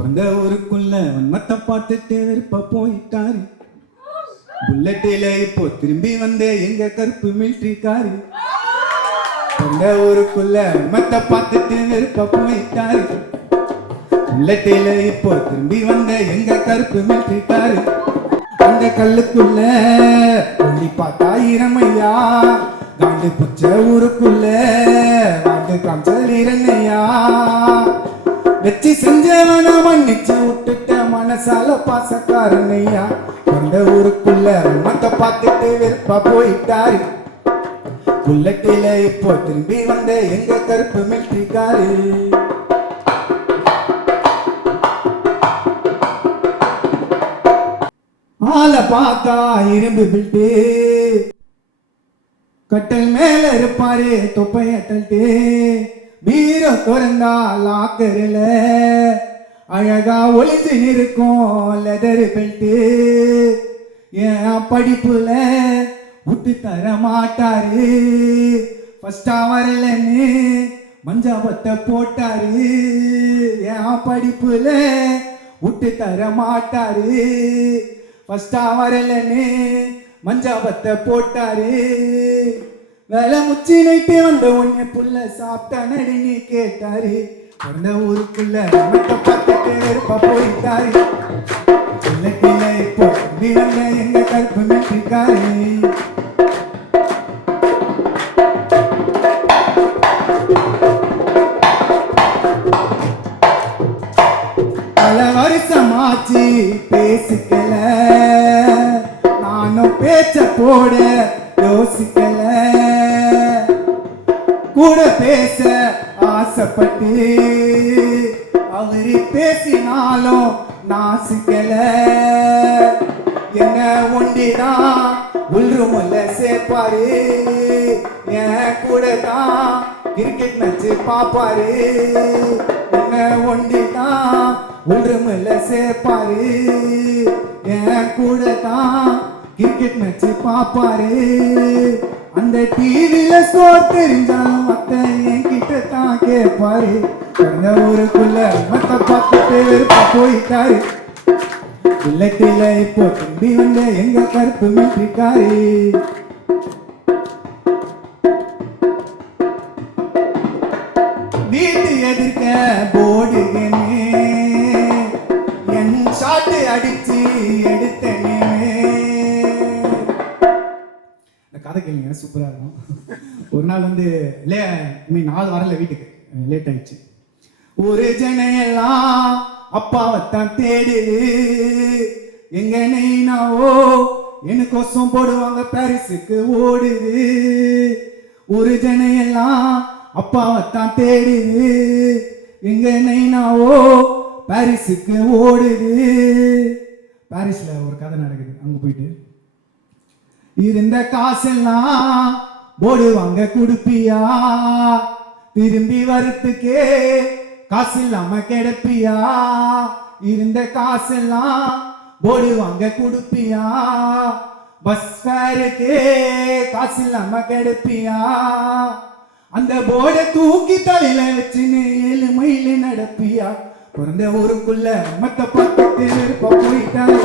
பிறந்த ஊருக்குள்ள வன்மத்தை பார்த்துட்டு வெறுப்ப போயிட்டாரு. புல்லட்டில இப்போ திரும்பி வந்த எங்க கருப்பு மிலிட்ரி காரு. பிறந்த ஊருக்குள்ள வன்மத்தை பார்த்துட்டு வெறுப்ப போயிட்டாரு. புல்லட்டில இப்போ திரும்பி வந்த எங்க கருப்பு மிலிட்ரி காரு. அந்த கல்லுக்குள்ள ஒளி பார்த்தா இரமையா, காண்டு புச்ச ஊருக்குள்ள வாண்டு காமிச்சல் இரண்ணையா. வச்சு செஞ்சவன மன்னிச்சு விட்டுட்ட மனசால பாசக்காரனையா. அந்த ஊருக்குள்ள மத்த பார்த்துட்டு வெறுப்பா போயிட்டாரு. புல்லட்டில இப்போ திரும்பி வந்த எங்க கருப்பு மிலிட்ரி காரு. ஆள பார்த்தா இரும்பு பில்ட்டு, கட்டல் மேல இருப்பாரு தொப்பைய தட்டு. பீர திறந்தா லாக்கரில அழகா ஒளிஞ்சு இருக்கும் லெதர் பெல்ட்டு. என் படிப்புல விட்டு தர மாட்டாரு. ஃபர்ஸ்டா வரலன்னு மஞ்சாபத்தை போட்டாரு. என் படிப்புல விட்டு தர மாட்டாரு. ஃபர்ஸ்டா வரலன்னு மஞ்சாபத்தை போட்டாரு. வேலை முச்சி நைட்டு வந்த உன்னை புள்ள சாப்பிட்டா நடினி கேட்டாரு. அந்த ஊருக்குள்ள மத்த பார்த்துட்டு வெறுப்பா போயிட்டாரு. புல்லட்டில இப்போ வந்த எங்க கருப்பு மிலிட்ரி காரு. பல வருஷமாச்சு பேசிக்கல, நானும் பேச்ச போட யோசிக்கல. கூட பேச ஆசைப்பட்டு அவரு பேசினாலும் நாசிக்கல. என்ன ஒண்டிதான் உள்ருமுல்ல சேர்ப்பாரு. என் கூட தான் கிரிக்கெட் மேட்ச் பாப்பாரு. என்ன ஒண்டிதான் உள்ருமுல்ல சேர்ப்பாரு. என் கூட தான் கிரிக்கெட் மேட்ச் பாப்பாரு. அந்த டிவில ஸ்கோர் தெரிஞ்சாலும் மத்த என்கிட்ட தான் கேட்பாரு. அந்த ஊருக்குள்ள மத்த பார்த்துட்டு வெறுப்பா போயிட்டாரு. புல்லட்டில இப்போ திரும்பி வந்த எங்க கருப்பு மிலிட்ரி காரு. வீட்டு எதிர்க்க போடுகனே என் ஷாட்டு அடிச்சு எடுத்தனே. கதை கேளுங்க, சூப்பராக இருக்கும். ஒரு நாள் வந்து நாள் வரல, வீட்டுக்கு லேட் ஆயிடுச்சு. ஒரு ஜனையெல்லாம் அப்பாவைத்தான் தேடுது. எங்க நெய்னாவோ எனக்கோசம் போடுவாங்க பாரிஸுக்கு ஓடுது. ஒரு ஜனையெல்லாம் அப்பாவைத்தான் தேடுது. எங்க நெய்னாவோ பாரிஸுக்கு ஓடுது. பாரிஸ்ல ஒரு கதை நடக்குது. அங்க போயிட்டு இருந்த காசெல்லாம் போடுவாங்க குடுப்பியா, திரும்பி வரத்துக்கே காசு இல்லாம கிடப்பியா. இருந்த காசெல்லாம் போடுவாங்க குடுப்பியா, பஸ் ஃபேருக்கு காசு இல்லாம கிடப்பியா. அந்த போர்ட தூக்கி தலையில வச்சுன்னு 7 மைல் நடப்பியா. பிறந்த ஊருக்குள்ள மத்த பார்த்துட்டு வெறுப்பா போயிட்டாரு.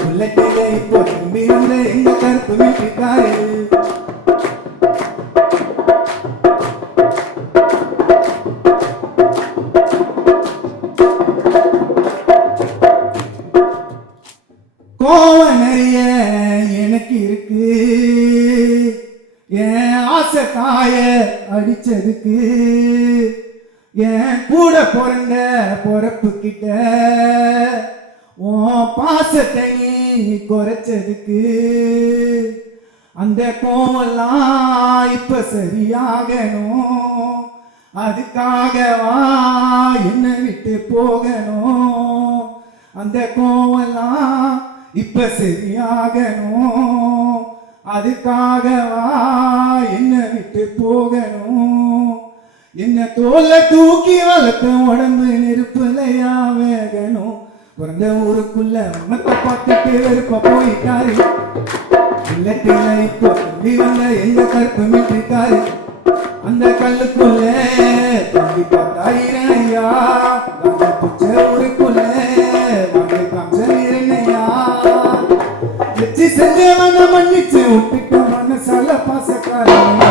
புல்லட்டில இப்போ திரும்பி வந்த எங்க கருப்பு மிலிட்ரி காரு. கோவம் நிறைய எனக்கு இருக்கு, என் ஆசை காய அடிச்சதுக்கு. என் கூட பிறந்த பொறப்பு கிட்ட பாசத்தை நீ குறைச்சதுக்கு. அந்த கோவெல்லாம் இப்ப சரியாகணும். அதுக்காகவா என்ன விட்டு போகணும். அந்த கோவெல்லாம் இப்ப சரியாகணும். அதுக்காகவா என்ன விட்டு போகணும். என்ன தோல்ல தூக்கி வளர்த்த உடம்பு நெருப்புலையா வேகணும். பிறந்த ஊருக்குள்ள மத்த பார்த்துட்டு வெறுப்பா போயிட்டாரு. புல்லட்டில இப்போ திரும்பி வந்த எங்க கருப்பு மிலிட்ரி காரு. அந்த கல்லுக்குள்ள தம்பி பார்த்தா ஐயா, புச்ச ஒரு உன்னை மன்னிச்சு விட்டுட்ட மனசால பாசக்காரங்க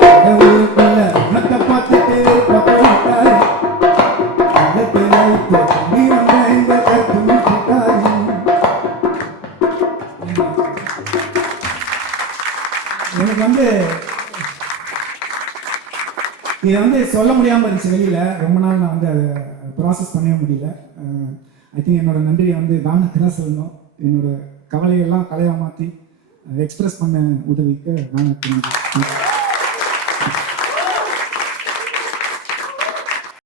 கடவுளுக்குள்ள மத்த பார்த்துட்டு போயிட்டாரு நீ வந்த எங்க கட்டுட்டாரு. எனக்கு வந்து இதை வந்து சொல்ல முடியாமல் இருந்துச்சு வெளியில். ரொம்ப நாள் நான் வந்து அதை ப்ராசஸ் பண்ணவே முடியல. ஐ திங்க் என்னோட நன்றியை வந்து கானத்துக்கு தான் சொல்லணும். என்னோட கவலையெல்லாம் கலையாக மாற்றி எக்ஸ்பிரஸ் பண்ண உதவிக்கு கானத்துக்கு நன்றி.